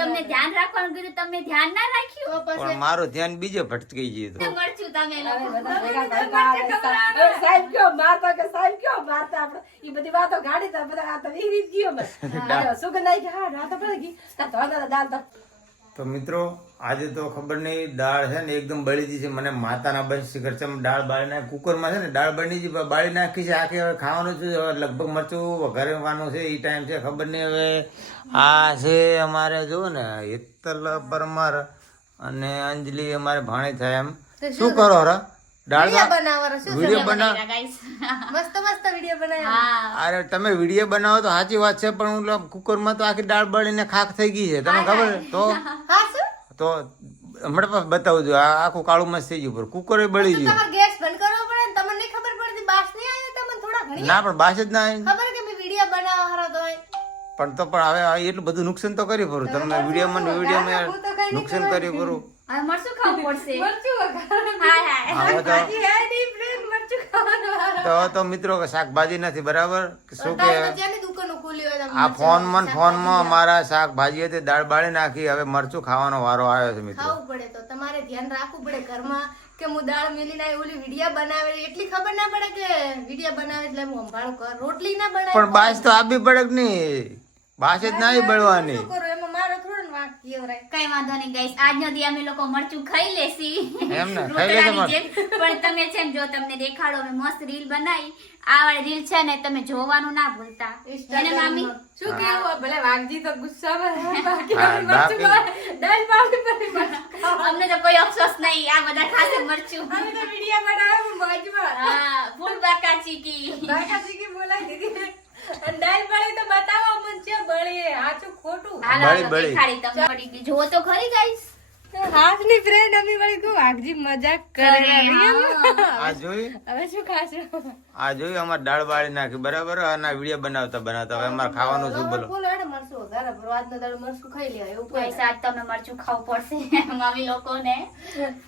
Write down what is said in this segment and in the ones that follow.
તમને ધ્યાન રાખવાનું કીધું, તમે ધ્યાન ના રાખ્યું. પણ મારું ધ્યાન બીજે ભટકી ગયું. મરચું તમે લોકો. સાહેબ કયો મારતા કે સાહેબ કયો મારતા આપણે ઈ બધી વાતો ગાડી તો બધા આ તો ઈ રીત ગયો મે સુગંધ આવી કે હા રાત પડી ગઈ તો દાલ તો મિત્રો આજે તો ખબર નહીં દાળ છે ને એકદમ બળી ગઈ છે. મને માતાના બંધ શિખર છે દાળ બાળી નાખી કુકરમાં છે ને દાળ બની ગઈ બાળી નાખી છે આખી. હવે ખાવાનું છે લગભગ મરચું વઘારવાનું છે એ ટાઈમ છે ખબર નહીં. હવે આ છે અમારે જુઓ ને હેતલ પરમાર અને અંજલિ અમારે ભાણે થાય એમ. શું કરો રા દાળ વિડીયો બનાવ મસ્ત વિડીયો બનાવ્યો. અરે તમે વિડીયો બનાવો તો સાચી વાત છે પણ હું કુકરમાં તો આખી દાળ બળીને ખાખ થઈ ગઈ છે તમને ખબર તો હમણાં બતાવું છું આ આખું કાળું મસ્ત થઈ ગયું કુકર બળી ગયું. ગેસ બંધ કરવો પડે ને તમને નહીં ખબર પડતી બાસ નહીં આવ્યો તમને થોડા ઘણી ના પણ બાસ જ ના આવી ખબર કે મેં વિડીયો બનાવવા હારો તો પણ તો પણ હવે એટલું બધું નુકસાન તો કરી પરું તમે વિડીયોમાં નુકસાન કરી પરું. હવે મરચું ખાવું પડશે. તો મિત્રો શાકભાજી નથી બરાબર શું કે જેની દુકાનો ખુલી હોય આ ફોનમાં મારા શાકભાજી હતી દાળ બાળી નાખી. હવે મરચું ખાવાનો વારો આવ્યો છે મિત્રો. ખાવું પડે તો તમારે ધ્યાન રાખવું પડે ઘરમાં કે હું દાળ મેલી ના ઓલી વિડીયો બનાવે એટલી ખબર ના પડે કે વિડીયો બનાવે એટલે હું સંભાળું કર રોટલી ના બનાવે પણ બાસ તો આપી પડે કે નહીં બાસ જ ના બળવાની. એમાં મારો થોડો વાંક કેવરાય કઈ વાંધો નહીં ગાઈસ, આજનો દી અમે લોકો મરચું ખાઈ લેસી એમ ને ખાઈ લેજો પણ તમે છે ને જો તમને દેખાડો અમે મસ્ત રીલ બનાવી. આ વાળી રીલ છે ને તમે જોવાનું ના ભૂલતા. એને મામી શું કેવું ભલે વાઘજી તો ગુસ્સામાં અમને તો કોઈ અફસોસ નહીં, આ બધા ખાસે મરચું. અમે તો વિડીયો બનાવ્યો મોજમાં હા ફૂલ બાકાચી કી બાકાજી કી બોલાઈ દીધી દાલ બળી તો બતાવો મન છે બળી આચું ખોટું હાલો તો દેખાડી તમને પડી ગઈ. જો તો ખરી ગાઈસ હાથની ફ્રેન્ડ અમે વળી કો વાઘજી મજાક કરે આ જોઈ હવે શું ખાશો આ જોઈ અમારે દાળ બાળી નાખી બરાબર. આના વિડીયો બનાવતા હવે અમારે ખાવાનું શું બોલો. બોલો એડે મરસું ઘરે પ્રવાદનો દાળ મરસું ખાઈ લે એવું કોઈ ગાઈસ આજ તમે મરચું ખાવું પડશે મમ્મી લોકોને.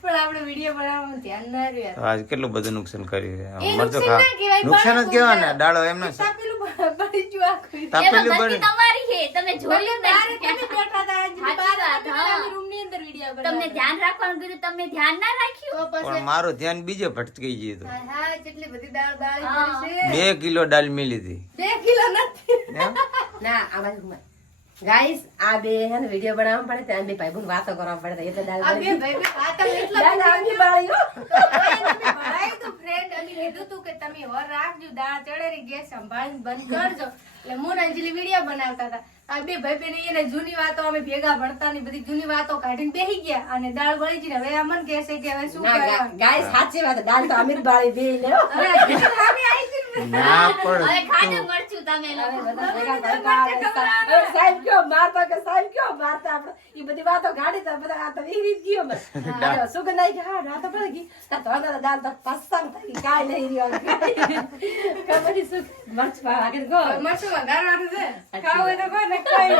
પણ આપણે વિડીયો બનાવવામાં ધ્યાન ના રહ્યું તો આજ કેટલું બધું નુકસાન કર્યું એ મરચું નુકસાન ના કહેવાય, નુકસાન જ કહેવાય ને દાડો એમને તાપેલું બળી ગયું આખું એમાં તાપેલી ગલતી બળી તમારી છે, તમે જોયું બારે નહીં. તમે બેઠા હતા સાચી વાત, હા. રૂમની અંદર વિડીયો તમને બનાવ્યો ધ્યાન રાખવાનું કીધું, તમે ધ્યાન ના રાખ્યું. તો પણ મારું ધ્યાન બીજે ભટકી ગયું હતું. હા જેટલી બધી દાળ બાળી પડી છે 2 કિલો દાળ મિલી હતી 2 કિલો નથી એમ? ના આ બાજુ ગાઈસ આ બે હે ને વિડિયો બનાવવા પડે ત્યાં બે ભાઈ બુન વાતો કરવા પડે એટલે દાલ આ બે ભાઈ બુન વાતો એટલા દાલ આવી બાળ્યો બળાઈ તો ફ્રેન્ડ અમે કીધું તું કે તમે હોર રાખજો દાળ ચડેરી ગેસ સંભાળીને બંધ કરજો એટલે હું ને અંજલિ વિડિયો બનાવતા હતા. આ બે ભાઈ બેન એને જૂની વાતો અમે ભેગા ભણતા ની બધી જૂની વાતો કાઢીને બેહી ગયા અને દાળ બળી ગઈ. હવે આ મન કહે છે કે હવે શું કરવાનું ગાઈસ સાચી વાત દાળ તો અમીર બાળી બે લે ના પણ હવે ખાજો મરચું તમે લોકો. સાહેબ કયો મારતા કે સાહેબ કયો મારતા આપણે ઈ બધી વાતો ગાડી તો બધા આ તો ઈ રીત ગયો મે સુગંધ આવી કે હા રાત પડી ગઈ તો દાળ તો પસંદ થઈ કાઈ નહીં રહ્યો કબડી સુગ મરચ પાવા કે ગો મરચ વઘારવાનું છે ખાવ તો કોઈ ન ખાઈ